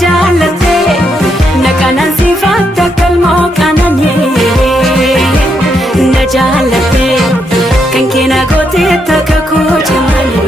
jaalate naqanan sifatta kalmoo kanani na jaalate kan keena goote takka koo jamani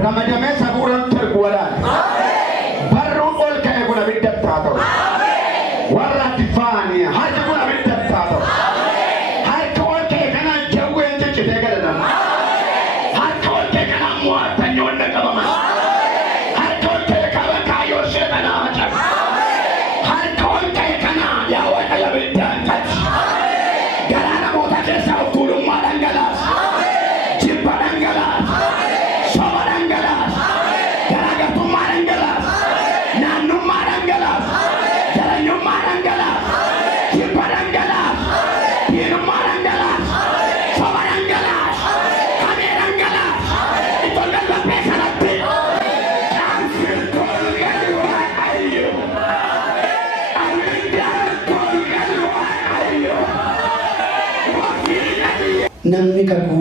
Ramadame saburan terguaran. Baru ol kaya guna bidat tato. Warra tifani har guna bidat tato. Har ol kaya kana jauh yang cecete kada. Har ol kaya kana muat tanyon na kabama. Har ol kaya kana kayo semana macam. Har ol kaya kana ya wa kaya bidat tato. Garana mota kesa ukulung madanggalas. Cipadanggalas. Namni kaku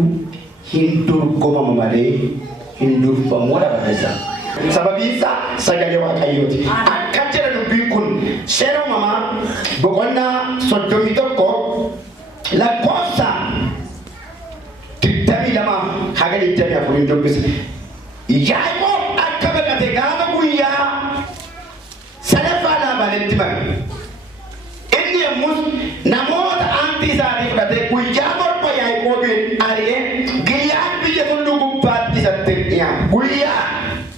hindur koma mamade hindur pamoda badesa sababisa sagale wa kayoti akachera dubikun shero mama bogonna sodomi tokko la posa tidami lama hagali tani afurin dobbis yaimo akaba kate gama kuya salafa la balentima inni mus namota anti sari kate kuya Guya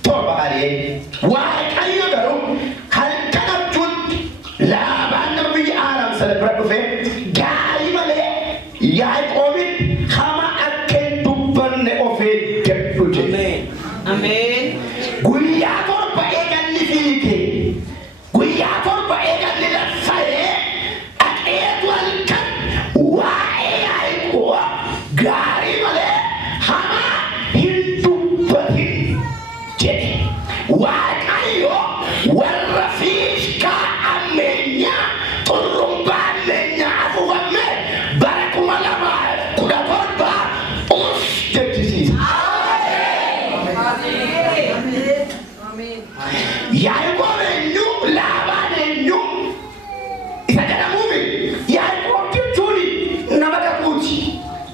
toba hari, wah kayu baru hal kanap cut laban nabi alam celebrat tu gari male yai covid hama akan tupan ne ofe kepuji. Amen. Guya korba ekan ni fike, guya korba ekan ni lasaye, akhir walkan wah yai kuah gari male hama wakayo warafika amenya turumbanenya afuvame barakumalama kudakorba us jetisi. Amen. Yaaqoob eenyu Laabaan eenyu isa jedhamuufi Yaaqoob jechuun nama kakuuti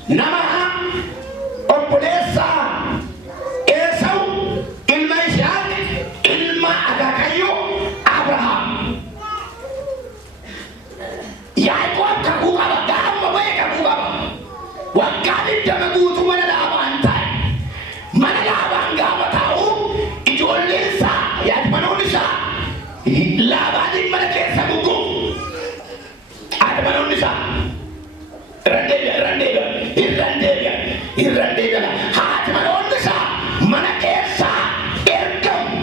nama obboleessa Esaawu ilma Yisihaaq ilma Akaakayyoo Abrahaam. Yaaqoob kakuu qaba gaafa bahe kakuu qaba waggaa 20 guutuu mana Laabaan ta'e mana Laabaan gaafa taa'u ijoolleen isaa yaadmanoon isaa Laabaanin mana keessa gugu yaadmanoon isaa irraan deebi'a haadmanoon isaa mana keessa ergamu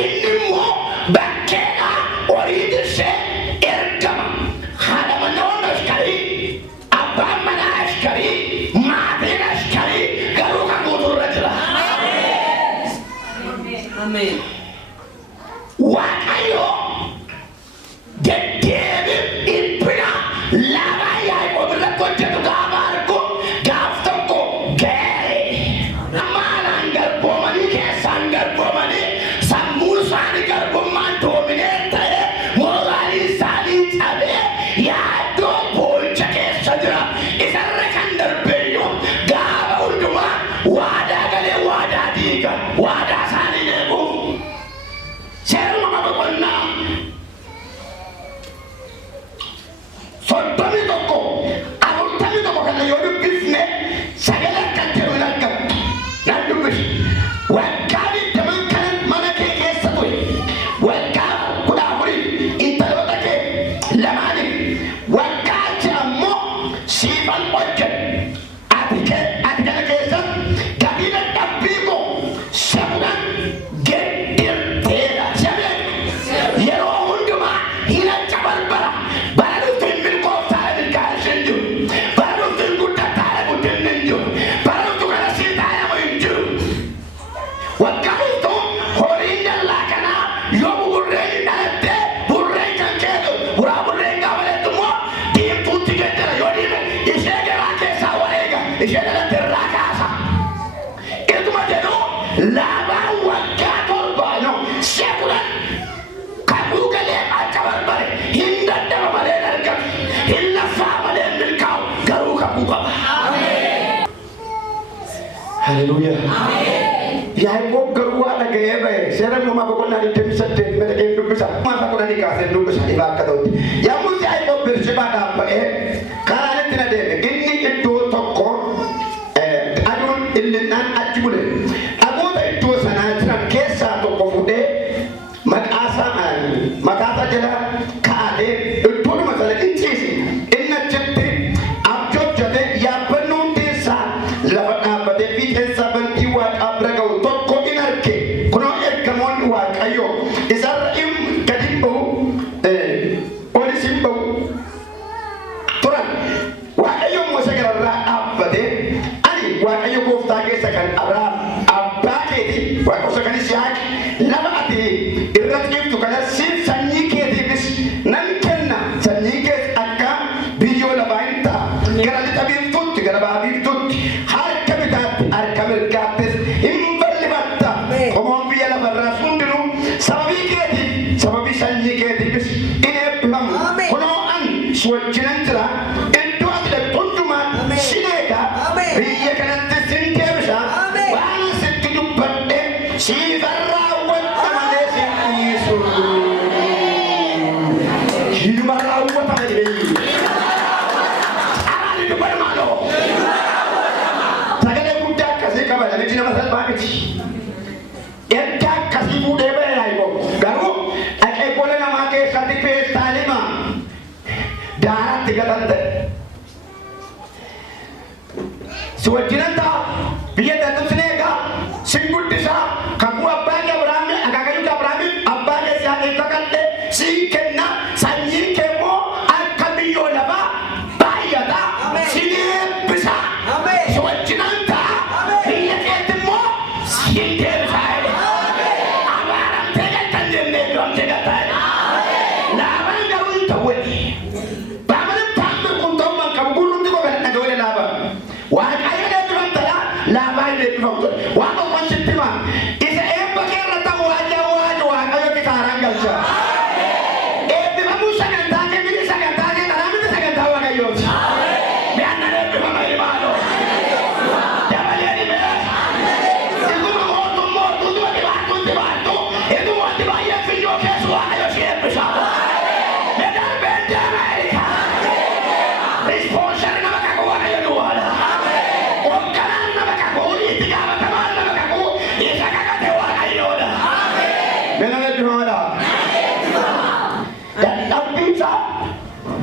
inni immoo bakkeedha horii dursee ergama haadmanoon askarii abbaan manaa askarii maatiin askarii garuu kan guuturra jira. Amen. Waaqayyo deddeebi ilpina Laabaa Yaaqoob irratti hojjetu gaafa argu gaaf tokko ga'e. Maalaan garboomanii keessaan garboomanii sammuu isaanii garbummaan doominee ta'e mooraalii isaanii cabee yaaddoo boo'icha keessa jira. Isarra kan darbeeyyu gaafa hundumaa waadaa galee waadaa diiga waadaa isaanii eegu. Seeruma boqonnaa 31 kana yoo dubbifne sagalee kan jedhu hin argamu. Naan dubbisi. Waggaa 20 kan mana kee keessa ture. Waggaa 14 intaloota kee lamaaniif. Waggaa 6 ammoo siifan hojjetu. Ati kana keessa gatii dadhabbii koo sabuudhaan geddirteera. Yeroo hundumaa hinacha barbara. Bara dhufteen milkooftaa milkaa'ishin jiru. Bara dhufteen guddataa guddinni hin jiru. Bara dhuftu kana siitaayama hin jiru. Waggaa dhuftu horiin dallaa kanaa yoo burreen hin dhalattee burreen kan keetu buraa burreen gaafaletti immoo diimtuutti gaddara yoo dhiime ishee gabaa keessaa wareega ishee dhalatte irraa kaasa. Ituma jedhu Laabaan waggaa 7 kakuu galee akka barbare hin daddaba malee argamu hin laffaa malee milkaa'u garuu kakuu qaba. Haleluuyaa. Yaaqoob garuu waa dhaga'ee bahe seera uumamaa boqonnaa 28 madaqeen dubbisa. Maafa kudhanii kaasee dubbisa dhibaa akka ta'utti. Yommus Yaaqoob Bershebaadhaan ba'ee karaan itti na deeme inni iddoo tokko aduun illinnaan achi bule. Dhagoota iddoo sanaa jiran keessaa tokko fuudhee maqaasaa jala kaa'atee iddoodhuma sana ciisi. Inni achitti abjoochate yaabbannoon teessaa lafa dhaabbatee fi teessaa bantii waaqaa bira ga'u tokko in arge. Kunoo ergamoonni Waaqayyoo isarra gadi hin bahu olis hin bahu turan. Waaqayyo immoo isa gararraa dhaabbatee ani Waaqayyo gooftaa keessa kan Abrahaam abbaa keeti Waaqayyo kan Yisihaaq lafa ati irra ciiftu kana siif sanyii keetiifis nan kenna. Sanyii kees akka biyyoo lafaa hin ta'a. Gara lixa biiftuutti gara ba'a biiftuutti harka bitaatti harka mirgaattis hin bal'ifatta. Qomoon biyya lafarraas hundinuu sababii keetiif sababii sanyii keetiifis in eebbifamu. Kunoo ani si wajjinan jira. Iddoo ati dhaqxu hundumaan sin eega. Biyya kanattis sin deebisa. Waan sitti dubbadhe siifan raawwatta malee sin dhiisu. Hinuma raawwata malee. Araani dubbadhu maaloo. Sagalee guddaa akkasii qaba namichi nama salphaa miti. Erga akkasii fuudhee bahe Yaaqoob garuu dhaqee gola namaa keessatti peestaalima daaratti gatatte. Si wajjinan ta'a biyya danduu sin eegaa sin guddisaa kakuu abbaa kee Abrahaamiin akaakayyuu Abrahaamiin abbaa kee Yisihaaq kakadhe siin kenna sanyiin kee immoo akka biyyoo lafaa baay'ata sin eebbisa. Si wajjinan ta'a biyya keetti immoo sin deebisa. Abaaramtee galtan jennee doomtee galtaa. Laabaan garuu hin ta'u. Baamanin taa'amni kun ta'ummaan qabu gurrumti koo kan dhaga'u Laabaan. Waaqayyo eebbifamtadha Laabaan eebbifamtudha. Waan tokkoon sitti himaa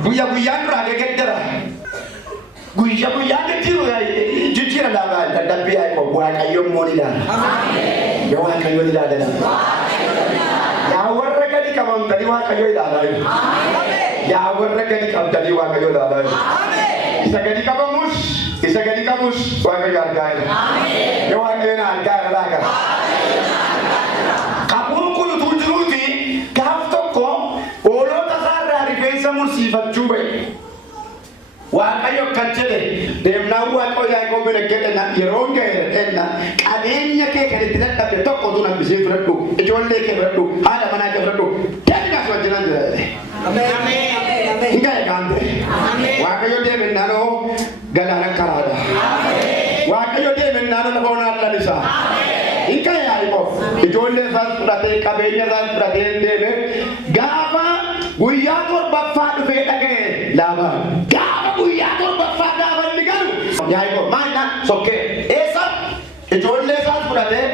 Guyyaa duraalee geddara. Guyyaa jijjiira laabaa dadhabbii Yaaqoob Waaqayyoon moo ni ilaala? Yaa Waaqayyoon ilaala. Yaa warra gadi qabamtanii Waaqayyoo ilaalaa jiru. Yaa warra gadi qabdanii Waaqayyoo ilaalaa jiru. Isa gadi qabuus Waaqayyo argaa jira. Yaa Waaqayyoon argaa jira laakara. Kakuun kun utuu jiruuti gaaf tokko hoolota isaarraa rifeensa mursiifachuu bahe. Waaqayyo kan jedhe deemnaan Waaqayyo Yaaqoob bira gedhena yeroo ga'eedha qabeenya kee kan itti dadhabde tokko utuu hambisee fudhadhu ijoollee kee fudhadhu haadha manaa kee fudhadhu deebinas wajjinan jira. Hin ga'e gaante Waaqayyo deebinnaan galaana karaadha. Waaqayyo deebinnaan lafa onaan lalisaa. Hin ga'e Yaaqoob ijoollee isaas fudhatee qabeenya isaas fudhatee deeme gaafa guyyaa torbaffaa dhufee dhaga'e Laabaan. Guyyaa torbaffaa gaafa inni galu Yaaqoob maal sokkee eessa ijoollee isaas fudhatee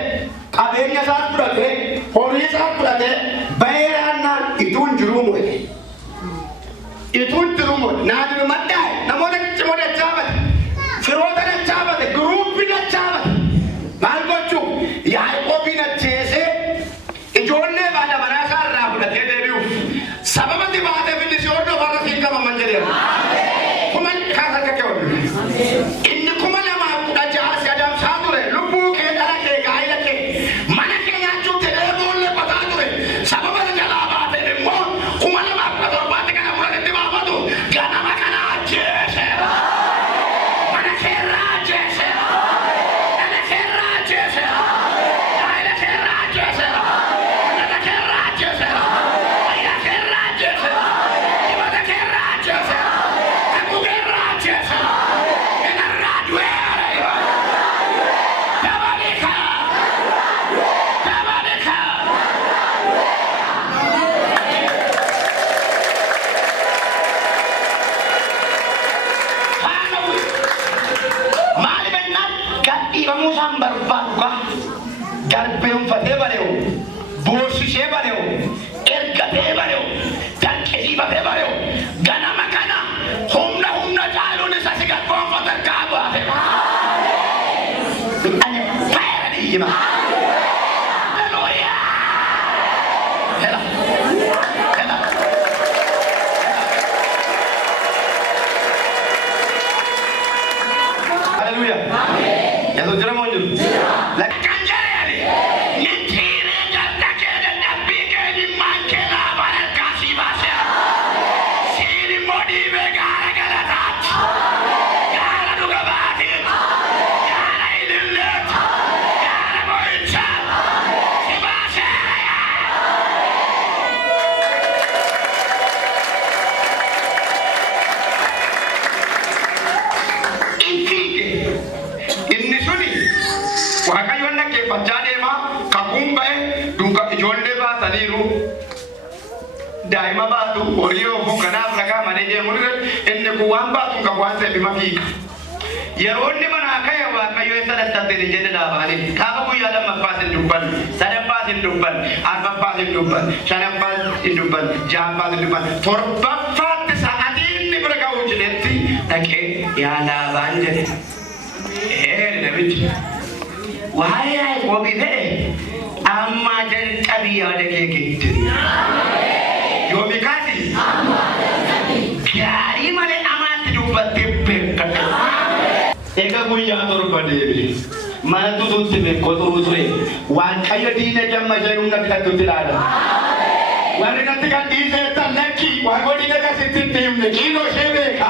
qabeenya isaas fudhatee horii isaas fudhatee baay'inaan ituun jiruu mo'e naannoo maddaa'e namoota ciccimoo dachaafate firoota dachaafate guruuppii dachaafate maal gochuu Yaaqoobiin ajjeesee ijoollee baadha manaa isaa irraa fudhatee deebi'uuf sababa dibaateef inni si hordofarra siin qabaman jedheera. Inni kuma namaa kudha ja'a sadam saa ture lubbuu kee dhala kee gaa'ila kee mana kee nyaachuu jedhee boollee qotaa ture sababa jalaa baateen immoo kuma namaa kudha torbaatti kana fudhatetti baafatu ganama kana ajjeeseera mana keerraa ajjeeseera dhala keerraa ajjeeseera gaa'ila keerraa ajjeeseera dhala keerraa ajjeeseera fayyaa keerraa ajjeeseera dibata keerraa ajjeeseera. Musaan barbaadu garbeeffatee bareewu boossisee bareewu ergatee bareewu danqisiifatee bareewu ganama kana humna caaluun isa si garboonfata kaabaate. Ani faayira dhiyyima. Hallelujah. Yesus jira mau juru. Kan jari. Mentire jatah kena nabi kena mankela barat kasih bahasa. Sini modi begara gara tat. Gara duga batin. Gara ilulet. Gara boincal. Si bahasa ya. Inni suni Waaqayyoon dhaggeeffachaa deema kakuun ba'e duuka ijoollee baataniiru daa'ima baatu horii oofuu kanaaf ragaa malee deemu inni kun waan baatuun kan waan ta'eef hima fiiga yeroo inni manaa ka'e Waaqayyo isa dadhabdeen jedhe Laabaaniin gaafa guyyaa lammaffaas hin dubbanne sadaffaas hin dubbanne arbaffaas hin dubbanne shanaffaas hin dubbanne ja'affaas hin dubbanne torbaffaatti sa'atii inni bira ga'uu jedhetti dhaqee yaa Laabaan jedhe. Namichi waa'ee Yaaqoobii fedhe amma jalqabii yaada kee gitti yoomi kaasi gaarii malee amaatti dubbattee beekata. Egaa guyyaa torba deebi'e mana tutuutti beekoo turuu ture Waaqayyo diina jamma ishee humna fidhatutti ilaala. Warri natti kan dhiisee tan lakki Waaqayyo diina kasitti hin deemne kiiloo ishee beeka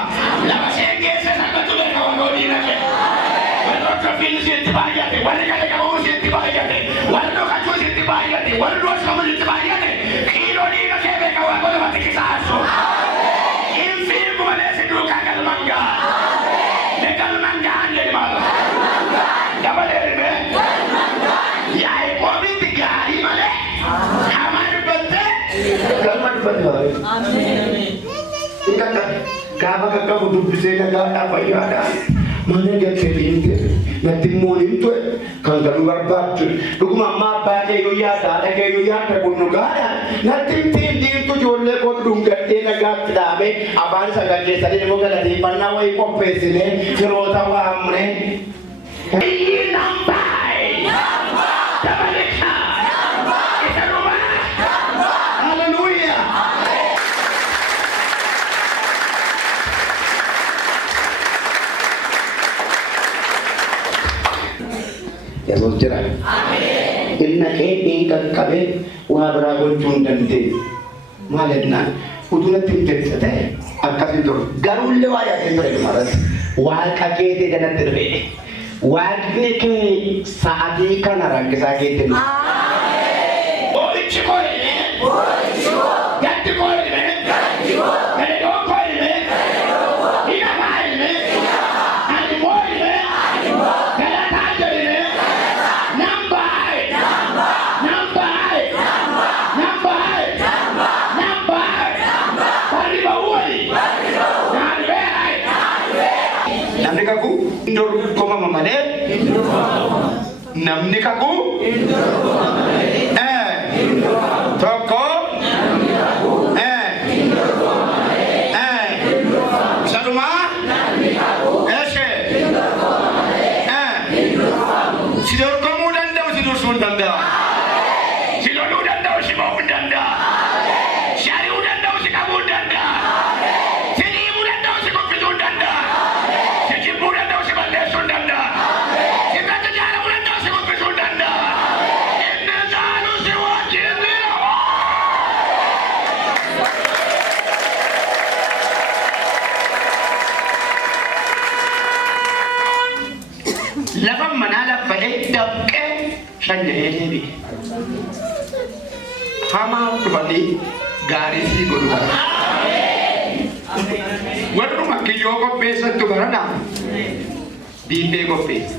lafa ishee geesse salphatu beeka Waaqayyo diina kee. Kafin sitti baay'ate warri gadi qabu sitti baay'ate warri dhokachuu sitti baay'ate warri dhoskamu sitti baay'ate kiiloo dhiiga kee beeka Waaqayyo namatti qisaasu. Hin fiigu malee si duukaa galmangaa. Ne galmangaa jedhi maal? Dabalee ribee. Yaaqoobitti gaarii malee hamaa dubbattee galma dubbatte. Gaafa kakkabu dubbisee nagaadhaa fayyaadhaa. Mana gacheebinte natti moonintu kan galuu barbaaddu dhuguma ammaa abbaa kee yoo yaada haadha kee yoo yaada kun dhugaadhaan natti ittiin diimtu ijoollee godhuun gadhee nagaatti dhaabee afaan isa gaggeessanii immoo galateeffannaa wayii qopheessinee firoota waamne. Yesus jira. Inna kee qaqqabe waa biraa gochuu hin dandeenye. Maal jennaan utunatti himteessa ta'e akkasii ture. Garuullee waa yaadee ture dhumarratti. Waaqa keetii jalatti dhufe. Waaqni kee sa'aatii kana rakkisaa keetti dhufe. Oolichi koo hime. Gatti koo hime. Galedoo koo hime. Hidhamaa hime. Animoo hime. Galataa jedhime. Namni kakuu dorgoma malee. Namni kakuu tokko sadumaa si dorgomuu danda'u si dursuu hin danda'a. Si loluu danda'u si mo'uu hin danda'a. Si ari'uu danda'u si qabuu hin danda'a. Si dhiibuu danda'u si kuffisuu hin danda'a. Si jibbuu danda'u si balleessuu hin danda'a. Si irratti jaalamuu danda'u si kuffisuu hin danda'a. Inni caalu si wajjin jira. Lafa manaa laffa'ee dafqee shan jedhee deebi'e. Hamaa dhufanii gaarii sii godhu bara. Warruma kiyyoo qopheessattu barana diinbee qopheessa.